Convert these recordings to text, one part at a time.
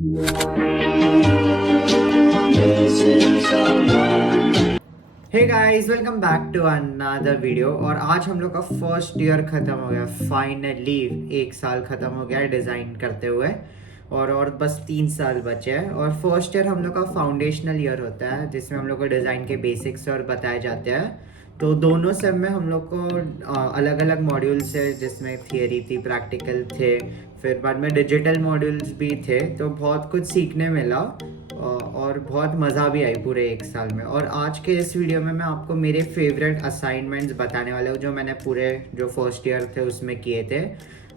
Hey guys, welcome back to another video. और आज हम लोग का फर्स्ट ईयर ख़त्म हो गया। फाइनली एक साल ख़त्म हो गया है डिज़ाइन करते हुए, और बस 3 साल बचे हैं। और फर्स्ट ईयर हम लोग का फाउंडेशनल ईयर होता है जिसमें हम लोग को डिज़ाइन के बेसिक्स और बताए जाते हैं। तो दोनों सेम में हम लोग को अलग अलग मॉड्यूल्स है जिसमें थियरी थी, प्रैक्टिकल थे, फिर बाद में डिजिटल मॉड्यूल्स भी थे। तो बहुत कुछ सीखने मिला और बहुत मज़ा भी आई पूरे एक साल में। और आज के इस वीडियो में मैं आपको मेरे फेवरेट असाइनमेंट्स बताने वाला हूँ जो मैंने पूरे जो फर्स्ट ईयर थे उसमें किए थे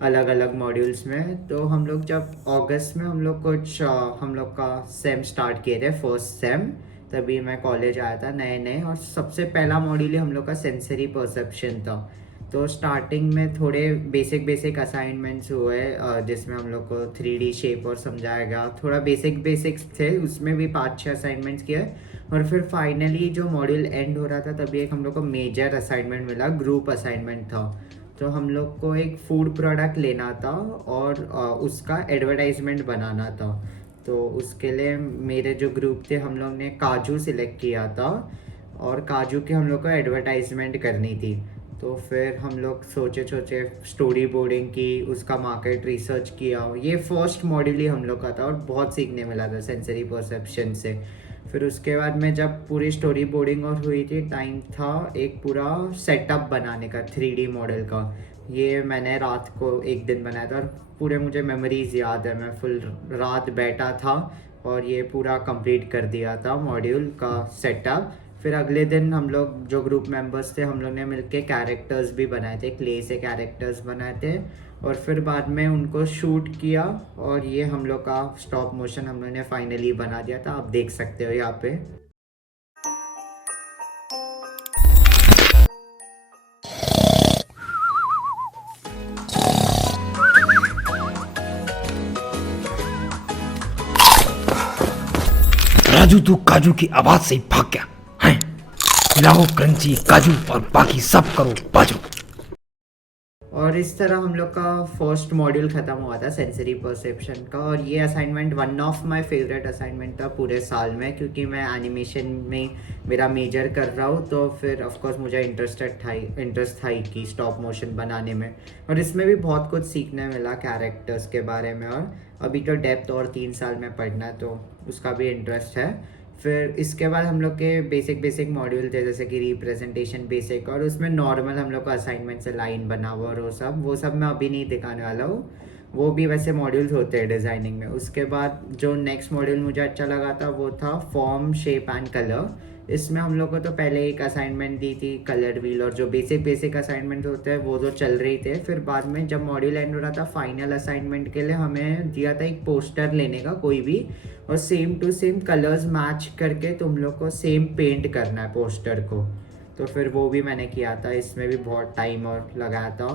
अलग अलग मॉड्यूल्स में। तो हम लोग जब अगस्त में हम लोग कुछ हम लोग का सेम स्टार्ट किए थे, फर्स्ट सेम। तभी मैं कॉलेज आया था नए नए, और सबसे पहला मॉड्यूल ही हम लोग का सेंसरी परसेप्शन था। तो स्टार्टिंग में थोड़े बेसिक बेसिक असाइनमेंट्स हुए जिसमें हम लोग को 3D शेप और समझाया गया। थोड़ा बेसिक्स थे, उसमें भी 5-6 असाइनमेंट्स किए। और फिर फाइनली जो मॉड्यूल एंड हो रहा था तभी एक हम लोग को मेजर असाइनमेंट मिला, ग्रुप असाइनमेंट था। तो हम लोग को एक फूड प्रोडक्ट लेना था और उसका एडवर्टाइजमेंट बनाना था। तो उसके लिए मेरे जो ग्रुप थे हम लोग ने काजू सिलेक्ट किया था, और काजू की हम लोग को एडवर्टाइजमेंट करनी थी। तो फिर हम लोग सोचे स्टोरी बोर्डिंग की, उसका मार्केट रिसर्च किया। ये फर्स्ट मॉड्यूल ही हम लोग का था और बहुत सीखने मिला था सेंसरी परसेप्शन से। फिर उसके बाद में जब पूरी स्टोरी बोर्डिंग और हुई थी, टाइम था एक पूरा सेटअप बनाने का 3D मॉडल का। ये मैंने रात को एक दिन बनाया था और पूरे मुझे मेमोरीज याद है। मैं फुल रात बैठा था और ये पूरा कंप्लीट कर दिया था मॉड्यूल का सेटअप। फिर अगले दिन हम लोग जो ग्रुप मेंबर्स थे हम लोग ने मिलके कैरेक्टर्स भी बनाए थे, क्ले से कैरेक्टर्स बनाए थे। और फिर बाद में उनको शूट किया और ये हम लोग का स्टॉप मोशन हम लोग ने फाइनली बना दिया था। आप देख सकते हो यहाँ पे। राजू, तू काजू की आवाज से भाग गया है। लाओ क्रंची काजू और बाकी सब करो बाजू। और इस तरह हम लोग का फर्स्ट मॉड्यूल ख़त्म हुआ था सेंसरी परसेप्शन का। और ये assignment one of my favourite assignment था पूरे साल में, क्योंकि मैं एनिमेशन में मेरा मेजर कर रहा हूँ। तो फिर ऑफ कोर्स मुझे इंटरेस्ट था ही कि स्टॉप मोशन बनाने में। और इसमें भी बहुत कुछ सीखने मिला कैरेक्टर्स के बारे में। और अभी तो डेप्थ और 3 साल में पढ़ना है तो उसका भी इंटरेस्ट है। फिर इसके बाद हम लोग के बेसिक मॉड्यूल थे जैसे कि रिप्रेजेंटेशन बेसिक, और उसमें नॉर्मल हम लोग का असाइनमेंट से लाइन बना हुआ और वो सब मैं अभी नहीं दिखाने वाला हूँ। वो भी वैसे मॉड्यूल्स होते हैं डिज़ाइनिंग में। उसके बाद जो नेक्स्ट मॉड्यूल मुझे अच्छा लगा था वो था फॉर्म शेप एंड कलर। इसमें हम लोग को तो पहले एक असाइनमेंट दी थी कलर व्हील, और जो बेसिक असाइनमेंट होते हैं वो तो चल रही थे। फिर बाद में जब मॉड्यूल एंड हो रहा था फाइनल असाइनमेंट के लिए हमें दिया था एक पोस्टर लेने का कोई भी, और same to same colours match करके तुम लोग को सेम पेंट करना है पोस्टर को। तो फिर वो भी मैंने किया था। इसमें भी बहुत टाइम और लगाया था,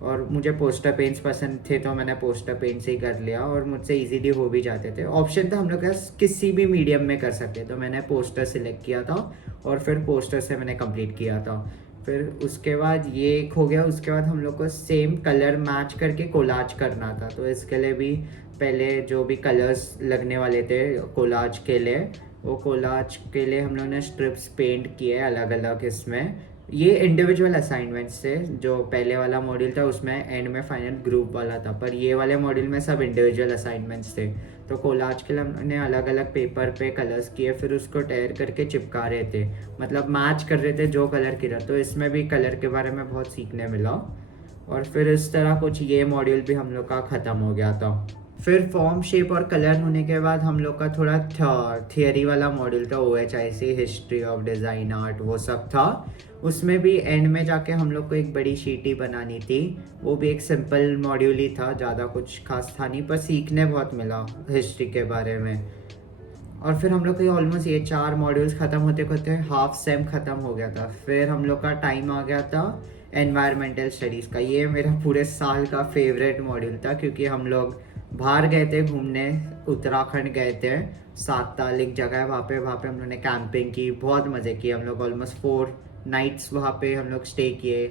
और मुझे पोस्टर पेंट्स पसंद थे तो मैंने पोस्टर पेंट से ही कर लिया, और मुझसे इजीली हो भी जाते थे। ऑप्शन था हम लोग किसी भी मीडियम में कर सकते, तो मैंने पोस्टर सिलेक्ट किया था और फिर पोस्टर से मैंने कंप्लीट किया था। फिर उसके बाद ये एक हो गया। उसके बाद हम लोग को सेम कलर मैच करके कोलाज करना था। तो इसके लिए भी पहले जो भी कलर्स लगने वाले थे कोलाज के लिए, वो कोलाज के लिए हम लोग ने स्ट्रिप्स पेंट किए अलग अलग। इसमें ये इंडिविजुअल असाइनमेंट्स थे। जो पहले वाला मॉड्यूल था उसमें एंड में फाइनल ग्रुप वाला था, पर ये वाले मॉड्यूल में सब इंडिविजुअल असाइनमेंट्स थे। तो कोलाज के लिए हमने अलग अलग पेपर पे कलर्स किए, फिर उसको टेयर करके चिपका रहे थे, मतलब मैच कर रहे थे जो कलर की रहा। तो इसमें भी कलर के बारे में बहुत सीखने मिला। और फिर इस तरह कुछ ये मॉड्यूल भी हम लोग का ख़त्म हो गया था। फिर फॉर्म शेप और कलर होने के बाद हम लोग का थोड़ा थियरी वाला मॉड्यूल था, OHIC history of design art, वो सब था। उसमें भी एंड में जाके हम लोग को एक बड़ी शीट ही बनानी थी। वो भी एक सिंपल मॉड्यूल ही था, ज़्यादा कुछ खास था नहीं, पर सीखने बहुत मिला हिस्ट्री के बारे में। और फिर हम लोग के ऑलमोस्ट ये 4 मॉड्यूल्स ख़त्म होते होते हाफ सेम ख़त्म हो गया था। फिर हम लोग का टाइम आ गया था एनवायरमेंटल स्टडीज़ का। ये मेरा पूरे साल का फेवरेट मॉड्यूल था, क्योंकि हम लोग बाहर गए थे घूमने, उत्तराखंड गए थे। 7 ताल एक जगह है, वहाँ पे हम लोगों ने कैंपिंग की, बहुत मज़े किए हम लोग। ऑलमोस्ट 4 नाइट्स वहाँ पे हम लोग स्टे किए।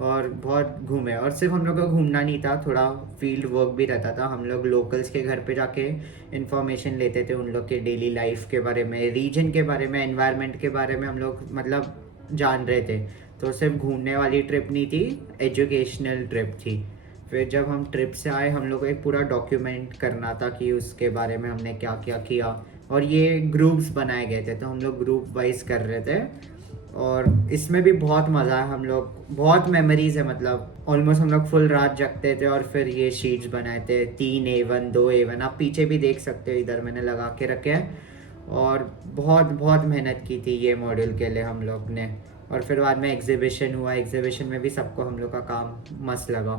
और बहुत घूमे। और सिर्फ हम लोग को घूमना नहीं था, थोड़ा फील्ड वर्क भी रहता था। हम लोग लोकल्स के घर पे जाके इन्फॉर्मेशन लेते थे उन लोग के डेली लाइफ के बारे में, रीजन के बारे में, एनवायरनमेंट के बारे में हम लोग मतलब जान रहे थे। तो सिर्फ घूमने वाली ट्रिप नहीं थी, एजुकेशनल ट्रिप थी। फिर जब हम ट्रिप से आए हम लोग को एक पूरा डॉक्यूमेंट करना था कि उसके बारे में हमने क्या क्या किया। और ये ग्रुप्स बनाए गए थे, तो हम लोग ग्रुप वाइज कर रहे थे। और इसमें भी बहुत मज़ा है, हम लोग बहुत मेमोरीज है, मतलब ऑलमोस्ट हम लोग फुल रात जगते थे और फिर ये शीट्स बनाए थे, 3A1 2A1, आप पीछे भी देख सकते हो, इधर मैंने लगा के रखे हैं। और बहुत बहुत मेहनत की थी ये मॉड्यूल के लिए हम लोग ने। और फिर बाद में एग्जीबिशन हुआ, एग्जीबिशन में भी सबको हम लोग का काम मस्त लगा।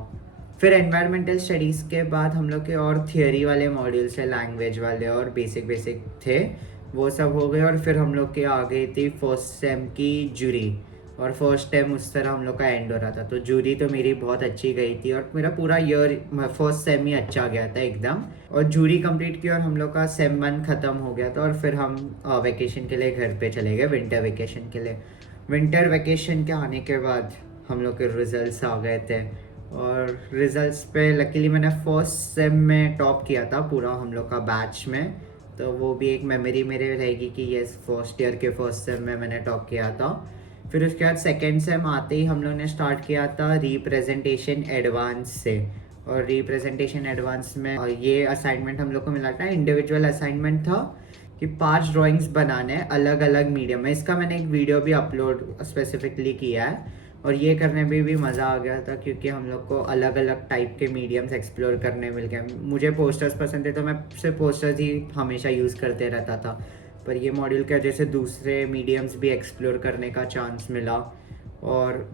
फिर एनवायरमेंटल स्टडीज़ के बाद हम लोग के और थियोरी वाले मॉड्यूल्स है, लैंग्वेज वाले और बेसिक बेसिक थे, वो सब हो गए। और फिर हम लोग के आ गई थी फर्स्ट सेम की जूरी, और फर्स्ट टाइम उस तरह हम लोग का एंड हो रहा था। तो जूरी तो मेरी बहुत अच्छी गई थी और मेरा पूरा ईयर फर्स्ट सेम ही अच्छा गया था एकदम। और जूरी कंप्लीट की और हम लोग का सेम 1 ख़त्म हो गया था। और फिर हम वेकेशन के लिए घर पे चले गए, विंटर वेकेशन के लिए। विंटर वेकेशन के आने के बाद हम लोग के रिजल्ट्स आ गए थे। और रिजल्ट्स पे लकीली मैंने फर्स्ट सेम में टॉप किया था पूरा हम लोग का बैच में। तो वो भी एक मेमोरी मेरे रहेगी कि यस, फर्स्ट ईयर के फर्स्ट सेम में मैंने टॉप किया था। फिर उसके बाद सेकेंड सेम आते ही हम लोग ने स्टार्ट किया था रिप्रेजेंटेशन एडवांस से। और रिप्रेजेंटेशन एडवांस में ये असाइनमेंट हम लोग को मिला था, इंडिविजुअल असाइनमेंट था कि 5 ड्राइंग्स बनाने हैं अलग अलग मीडियम में। इसका मैंने एक वीडियो भी अपलोड स्पेसिफिकली किया है। और ये करने में भी मज़ा आ गया था क्योंकि हम लोग को अलग अलग टाइप के मीडियम्स एक्सप्लोर करने मिल गए। मुझे पोस्टर्स पसंद थे तो मैं सिर्फ पोस्टर्स ही हमेशा यूज़ करते रहता था, पर ये मॉड्यूल की वजह से दूसरे मीडियम्स भी एक्सप्लोर करने का चांस मिला। और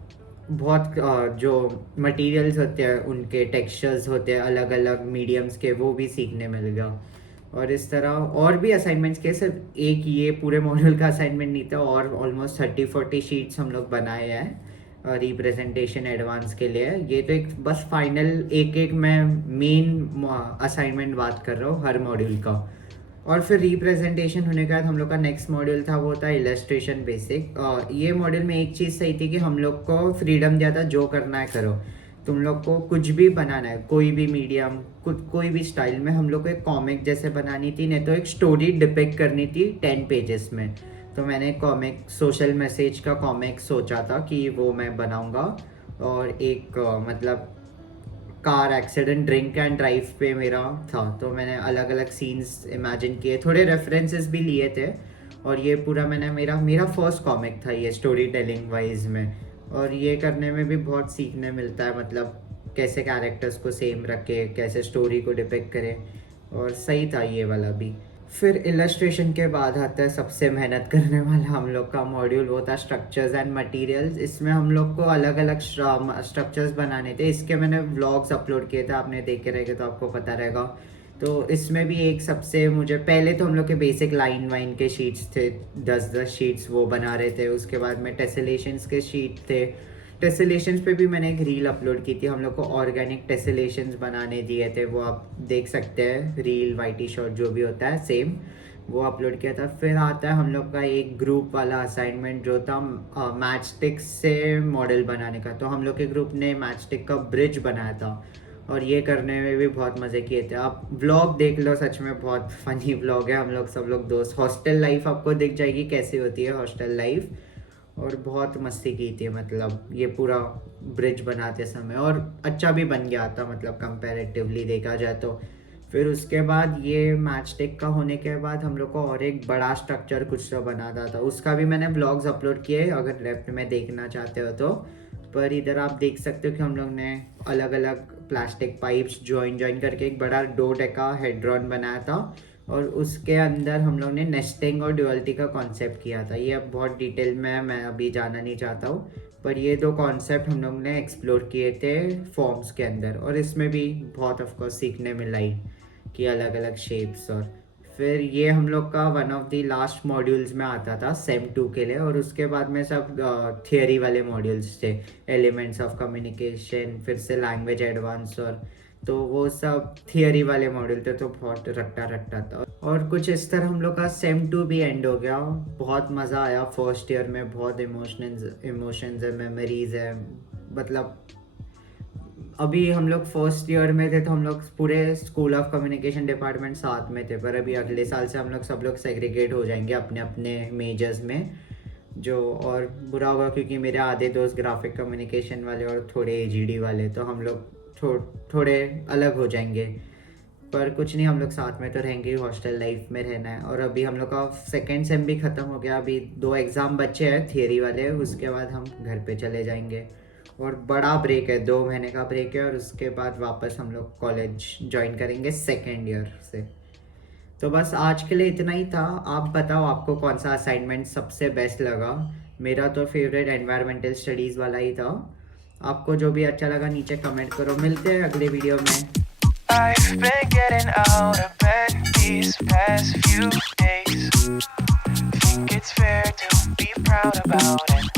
बहुत जो मटेरियल्स होते हैं उनके टेक्सचर्स होते हैं अलग अलग मीडियम्स के, वो भी सीखने मिल गया। और इस तरह और भी असाइनमेंट्स के, सिर्फ एक ये पूरे मॉड्यूल का असाइनमेंट नहीं था, और ऑलमोस्ट 30-40 शीट्स हम लोग बनाए हैं रिप्रेजेंटेशन एडवांस के लिए। ये तो एक बस फाइनल एक मैं मेन असाइनमेंट बात कर रहा हूँ हर मॉड्यूल का। और फिर रिप्रेजेंटेशन होने के बाद हम लोग का नेक्स्ट मॉड्यूल था, वो था इलस्ट्रेशन बेसिक। ये मॉड्यूल में एक चीज़ सही थी कि हम लोग को फ्रीडम दिया था, जो करना है करो, तुम लोग को कुछ भी बनाना है, कोई भी मीडियम, कोई भी स्टाइल में। हम लोग को एक कॉमिक जैसे बनानी थी, नहीं तो एक स्टोरी डिपिक्ट करनी थी 10 पेजेस में। तो मैंने कॉमिक, सोशल मैसेज का कॉमिक सोचा था कि वो मैं बनाऊंगा। और एक मतलब car accident, drink and drive पे मेरा था, तो मैंने अलग अलग सीन्स इमेजिन किए, थोड़े रेफरेंसेस भी लिए थे। और ये पूरा मैंने मेरा फर्स्ट कॉमिक था ये स्टोरी टेलिंग वाइज में। और ये करने में भी बहुत सीखने मिलता है, मतलब कैसे कैरेक्टर्स को सेम रखे, कैसे स्टोरी को डिपिक्ट करें। और सही था ये वाला भी। फिर इलस्ट्रेशन के बाद आता है सबसे मेहनत करने वाला हम लोग का मॉड्यूल, वो था स्ट्रक्चर्स एंड मटेरियल्स। इसमें हम लोग को अलग अलग स्ट्रक्चर्स बनाने थे। इसके मैंने व्लॉग्स अपलोड किए थे, आपने देखे रहेंगे तो आपको पता रहेगा। तो इसमें भी एक सबसे मुझे पहले तो हम लोग के बेसिक लाइन वाइन के शीट्स थे, 10-10 शीट्स वो बना रहे थे। उसके बाद में टेसेलेशंस के शीट थे। टेसेलेशंस पे भी मैंने एक रील अपलोड की थी, हम लोग को ऑर्गेनिक टेसेलेशंस बनाने दिए थे, वो आप देख सकते हैं, रील वाइटी शॉट जो भी होता है सेम, वो अपलोड किया था। फिर आता है हम लोग का एक ग्रुप वाला असाइनमेंट जो था मैच स्टिक से मॉडल बनाने का। तो हम लोग के ग्रुप ने मैच स्टिक का ब्रिज बनाया था और ये करने में भी बहुत मज़े किए थे। आप व्लॉग देख लो, सच में बहुत फनी व्लॉग है। हम लोग सब लोग दोस्त, हॉस्टल लाइफ आपको दिख जाएगी कैसी होती है हॉस्टल लाइफ। और बहुत मस्ती की थी, मतलब ये पूरा ब्रिज बनाते समय, और अच्छा भी बन गया था मतलब कंपैरेटिवली देखा जाए तो। फिर उसके बाद ये मैच टेक का होने के बाद हम लोग को और एक बड़ा स्ट्रक्चर कुछ तो बनाता था, उसका भी मैंने ब्लॉग्स अपलोड किए अगर लेफ्ट में देखना चाहते हो तो। पर इधर आप देख सकते हो कि हम लोग ने अलग अलग प्लास्टिक पाइप्स ज्वाइन करके एक बड़ा डो टेका हेड्रॉन बनाया था। और उसके अंदर हम लोग ने नेस्टिंग और ड्यूअलिटी का कॉन्सेप्ट किया था। ये अब बहुत डिटेल में मैं अभी जाना नहीं चाहता हूँ, पर ये 2 कॉन्सेप्ट हम लोग ने एक्सप्लोर किए थे फॉर्म्स के अंदर। और इसमें भी बहुत ऑफकोर्स सीखने मिला ही कि अलग अलग शेप्स। और फिर ये हम लोग का one of the last modules में आता था सेम 2 के लिए। और उसके बाद में सब थियोरी वाले मॉड्यूल्स थे, एलिमेंट्स ऑफ कम्युनिकेशन, फिर से लैंग्वेज एडवांस, और तो वो सब थियोरी वाले मॉड्यूल थे, तो बहुत रट्टा था। और कुछ इस तरह हम लोग का सेम 2 भी एंड हो गया। बहुत मज़ा आया फर्स्ट ईयर में, बहुत इमोशंस है, मेमोरीज है, मतलब अभी हम लोग फर्स्ट ईयर में थे तो हम लोग पूरे स्कूल ऑफ कम्युनिकेशन डिपार्टमेंट साथ में थे, पर अभी अगले साल से हम लोग सब लोग सेग्रीगेट हो जाएंगे अपने अपने मेजर्स में, जो और बुरा होगा क्योंकि मेरे आधे दोस्त ग्राफिक कम्युनिकेशन वाले और थोड़े एजीडी वाले, तो हम लोग थोड़े अलग हो जाएंगे। पर कुछ नहीं, हम लोग साथ में तो रहेंगे, हॉस्टल लाइफ में रहना है। और अभी हम लोग का सेकेंड सेम भी ख़त्म हो गया, अभी 2 एग्ज़ाम बचे हैं थियरी वाले, उसके बाद हम घर पे चले जाएंगे। और बड़ा ब्रेक है, 2 महीने का ब्रेक है, और उसके बाद वापस हम लोग कॉलेज ज्वाइन करेंगे सेकेंड ईयर से। तो बस आज के लिए इतना ही था। आप बताओ आपको कौन सा असाइनमेंट सबसे बेस्ट लगा। मेरा तो फेवरेट एनवायरमेंटल स्टडीज़ वाला ही था। आपको जो भी अच्छा लगा नीचे कमेंट करो। मिलते हैं अगले वीडियो में। I've been getting out of bed these past few days. Think it's fair to be proud about it.